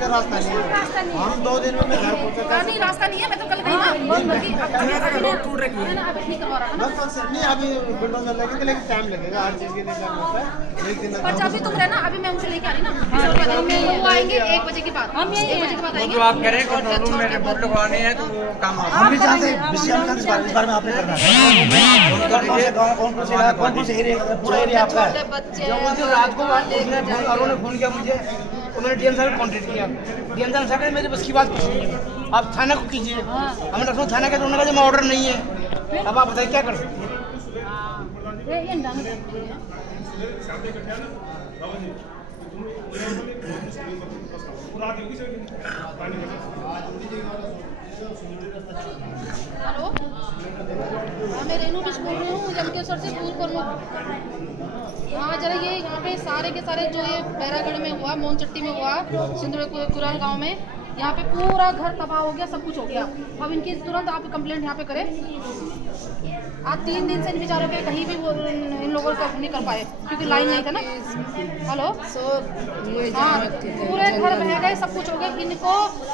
का रास्ता नहीं है। हम 2 दिन में घर पहुंचा। नहीं रास्ता नहीं है, मैं तो कल गई ना। रोड टूट रही है ना, अभी ठीक करवा रहा है ना। नहीं अभी बुलडोजर लगेगा, लेकिन टाइम लगेगा, हर चीज के लिए टाइम होता है। एक दिन पर जब भी तुम रहना, अभी मैं उनसे लेके आ रही ना, वो आएंगे 1 बजे के बाद। हम 1 बजे के बाद आएंगे। तो आप करें कंट्रोल रूम में रिपोर्ट लिखवानी है तो काम हम भी चाहते हैं इस बारे में आपने करना है। कौन से एरिया, पूरा एरिया आपका है। रात को ने फोन किया मुझे, तो मैंने डीएम साहब को कॉन्टेक्ट किया। डीएम साहब ने मेरी बस की बात कुछ नहीं है, आप थाना को कीजिए। हमने लखनऊ थाना के, उन्होंने कहा ऑर्डर नहीं है। अब आप बताइए क्या कर सकते हैं। हेलो, मैं रेनू बिष्ट बोल रही हूँ, यमकेश्वर से पूर्व प्रमुख। हाँ जरा ये यहाँ पे सारे के सारे जो ये बैरागढ़ में हुआ, मोनचट्टी में हुआ, सिंधुआ कुराल गांव में, यहाँ पे पूरा घर तबाह हो गया, सब कुछ हो गया। अब इनकी तुरंत आप कंप्लेंट यहाँ पे करें। आज 3 दिन से इन बेचारों पे कहीं भी वो इन लोगों को नहीं कर पाए क्योंकि लाइन नहीं था ना। हेलो, हाँ पूरे घर बह गए, सब कुछ हो गया। इनको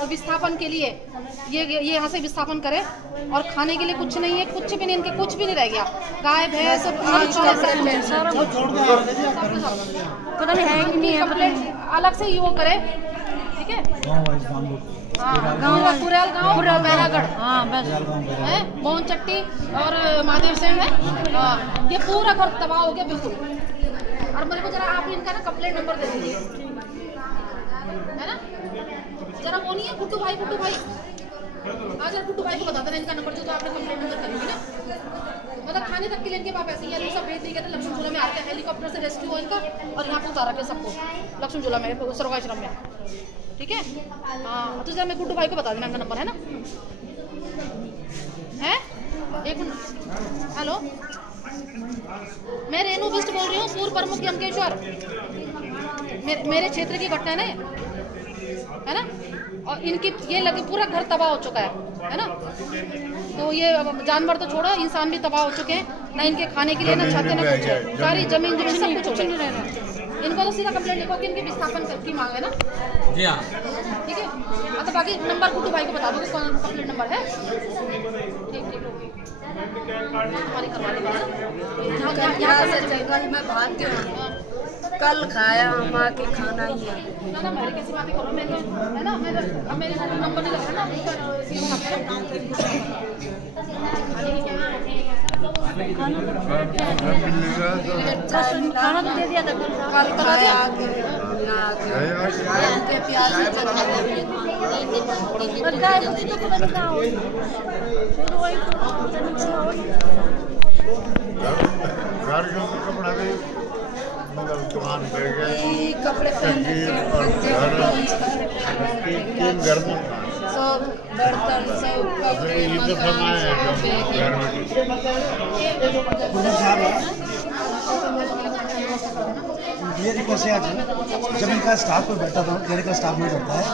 विस्थापन के लिए ये यहाँ से विस्थापन करे, और खाने के लिए कुछ नहीं है, कुछ भी नहीं, इनके कुछ भी नहीं रह गया। गाय भैंस कंप्लेंट अलग से ही वो करे, ठीक है। कुराल गाँव, बैरागढ़, हाँ बस है, मोहनचट्टी और महादेव सेन है। ये पूरा घर तबाह हो गया बिल्कुल। और मेरे को जरा आप इनका ना कंप्लेंट नंबर दे दीजिए, है ना। जरा वो नहीं है गुड्डू भाई, हाँ जरा गुड्डू भाई को बता देना इनका नंबर, जो तो आपने कंप्लेंट नंबर करेंगे ना। मतलब खाने तक के लिए इनके पास ऐसे ही सब भेज दिए थे। लक्ष्मण झूला में आते हैं, हेलीकॉप्टर से रेस्क्यू हो इनका, और यहाँ पे उतारा के सबको लक्ष्मण झूला में, सर्वाश्रम में, ठीक है। हाँ तो जरा मैं गुड्डू भाई को बता देना, इनका नंबर है ना, है। 1 मिनट। हेलो, मैं रेनू बिष्ट बोल रही हूँ, पूर्व प्रमुख यमकेश्वर। मेरे क्षेत्र की घटना है ना। और इनकी ये लगे पूरा घर तबाह हो चुका है ना। तो ये जानवर तो छोड़ो, इंसान भी तबाह हो चुके हैं, ना इनके खाने के लिए ना छाते, ना कुछ, सारी जमीन सब कुछ हो गया। इनको तो सीधा कंप्लेंट लिखो कि इनके विस्थापन की मांग है ना। जी हाँ, ठीक है। तो बाकी नंबर गुड्डू भाई को बता दो कौन कंप्लेंट नंबर है। ठीक हमारी करवा देंगे ना। यहाँ से जंगल में भाग के कल खाया हम आके खाना ही है ना। मेरे कैसी बातें करो, मैं तो है ना, मेरे नंबर नहीं लग रहा ना। खाना तो दे दिया था कल खाया के प्याज कपड़े घर में सब बर्तन सब ये रिक्वेस्ट है, जब इनका स्टाफ कोई बैठा था, ये स्टाफ नहीं करता है।